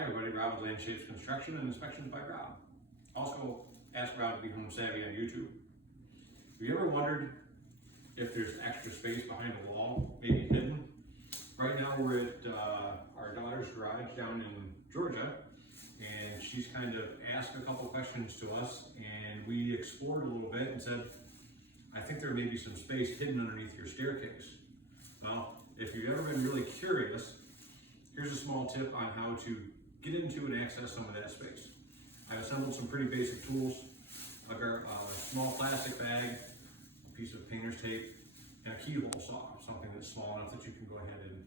Hi everybody, Rob with Landscapes Construction and Inspections by Rob. Also, ask Rob to be home savvy on YouTube. Have you ever wondered if there's extra space behind a wall, maybe hidden? Right now we're at our daughter's garage down in Georgia, and she's kind of asked a couple questions to us, and we explored a little bit and said, I think there may be some space hidden underneath your staircase. Well, if you've ever been really curious, here's a small tip on how to get into and access some of that space. I've assembled some pretty basic tools, a small plastic bag, a piece of painter's tape, and a keyhole saw, something that's small enough that you can go ahead and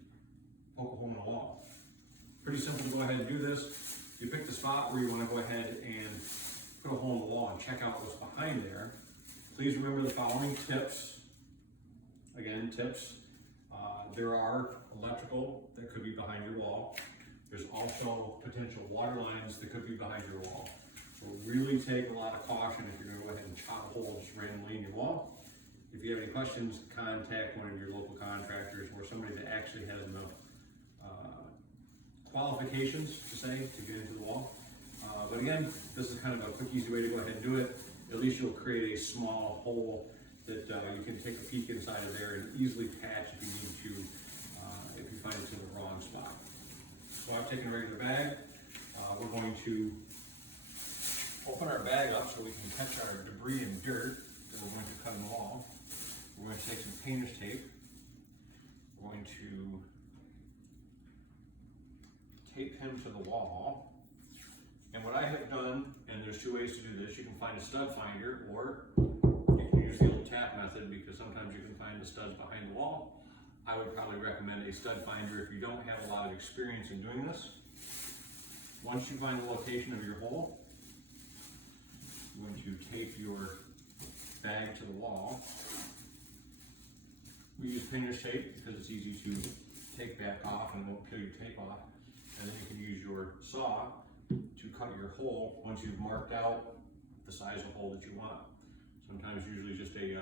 poke a hole in the wall. Pretty simple to go ahead and do this. You pick the spot where you want to go ahead and put a hole in the wall and check out what's behind there. Please remember the following tips. Again, tips. There are electrical that could be behind your wall. There's also potential water lines that could be behind your wall. So really take a lot of caution if you're going to go ahead and chop holes randomly in your wall. If you have any questions, contact one of your local contractors or somebody that actually has enough qualifications to get into the wall. But again, this is kind of a quick, easy way to go ahead and do it. At least you'll create a small hole that you can take a peek inside of there and easily patch if you need to, if you find it's in the wrong spot. So I've taken a regular bag. We're going to open our bag up so we can catch our debris and dirt that we're going to cut in the wall. We're going to take some painter's tape. We're going to tape him to the wall. And what I have done, and there's two ways to do this, you can find a stud finder or you can use the old tap method because sometimes you can find the studs behind the wall. I would probably recommend a stud finder if you don't have a lot of experience in doing this. Once you find the location of your hole, you're going to tape your bag to the wall. We use painter's tape because it's easy to take back off and won't peel your tape off. And then you can use your saw to cut your hole once you've marked out the size of hole that you want. Sometimes usually just a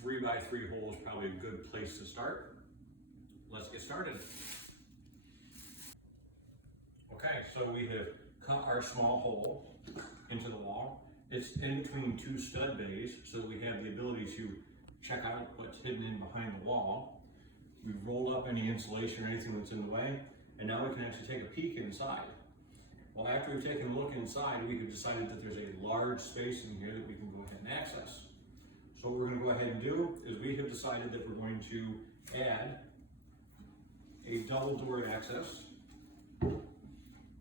3x3 hole is probably a good place to start. Let's get started. Okay, so we have cut our small hole into the wall. It's in between two stud bays, so we have the ability to check out what's hidden in behind the wall. We've rolled up any insulation or anything that's in the way, and now we can actually take a peek inside. Well, after we've taken a look inside, we have decided that there's a large space in here that we can go ahead and access. So what we're going to go ahead and do is we have decided that we're going to add a double door access,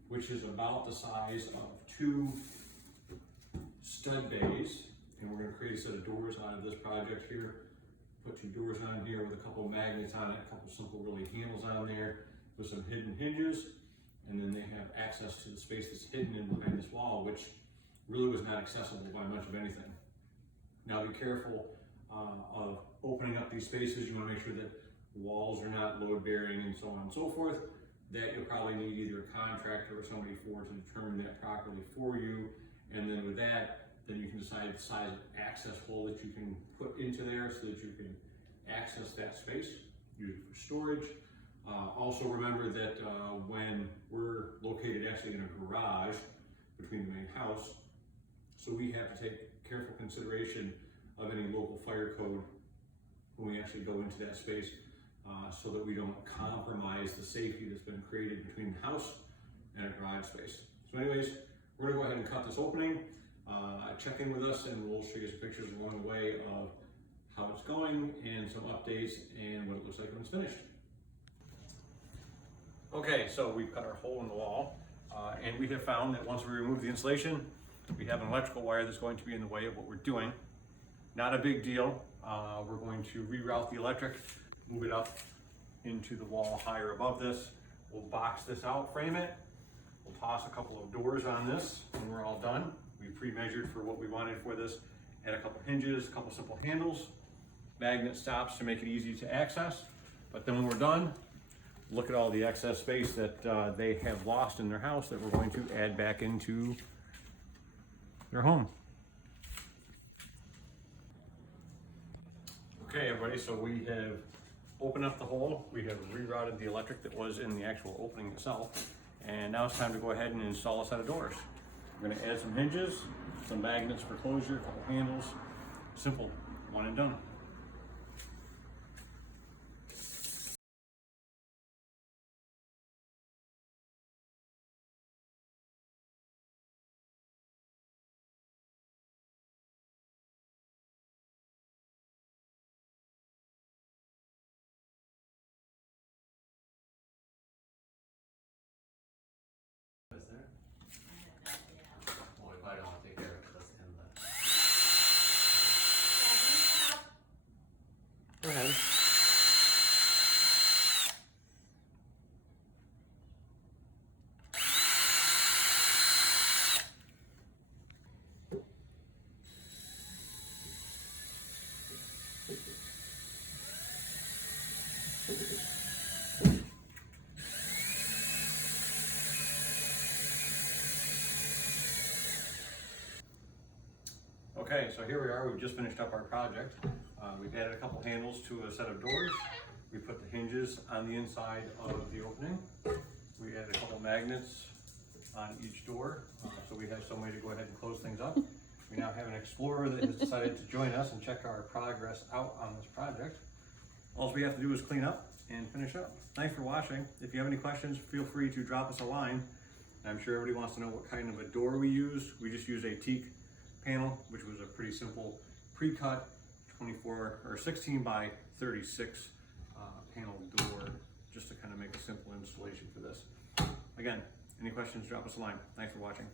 which is about the size of two stud bays. And we're going to create a set of doors out of this project here. Put two doors on here with a couple of magnets on it, a couple simple really handles on there with some hidden hinges. And then they have access to the space that's hidden in behind this wall, which really was not accessible by much of anything. Now be careful of opening up these spaces. You want to make sure that walls are not load bearing and so on and so forth. That you'll probably need either a contractor or somebody to determine that properly for you. And then with that, then you can decide the size of access hole that you can put into there so that you can access that space, use it for storage. Also remember that when we're located actually in a garage between the main house, so we have to take careful consideration of any local fire code when we actually go into that space so that we don't compromise the safety that's been created between the house and a garage space. So anyways, we're gonna go ahead and cut this opening, check in with us, and we'll show you some pictures along the way of how it's going and some updates and what it looks like when it's finished. Okay, so we've cut our hole in the wall, and we have found that once we remove the insulation, we have an electrical wire that's going to be in the way of what we're doing. Not a big deal. We're going to reroute the electric, move it up into the wall higher above this. We'll box this out, frame it. We'll toss a couple of doors on this when we're all done. We pre-measured for what we wanted for this. Add a couple hinges, a couple simple handles, magnet stops to make it easy to access. But then when we're done, look at all the excess space that they have lost in their house that we're going to add back into their home. Okay, everybody, so we have opened up the hole. We have rerouted the electric that was in the actual opening itself. And now it's time to go ahead and install a set of doors. We're going to add some hinges, some magnets for closure, a couple handles. Simple, one and done. Is there? Well, we probably don't want to take care of it because that's in the. Go ahead. Okay, so here we are. We've just finished up our project. We've added a couple handles to a set of doors. We put the hinges on the inside of the opening. We added a couple magnets on each door, so we have some way to go ahead and close things up. We now have an explorer that has decided to join us and check our progress out on this project. All we have to do is clean up and finish up. Thanks for watching. If you have any questions, feel free to drop us a line. I'm sure everybody wants to know what kind of a door we use. We just use a teak panel, which was a pretty simple pre-cut 24 or 16 by 36 panel door, just to kind of make a simple installation for this. Again, any questions, drop us a line. Thanks for watching.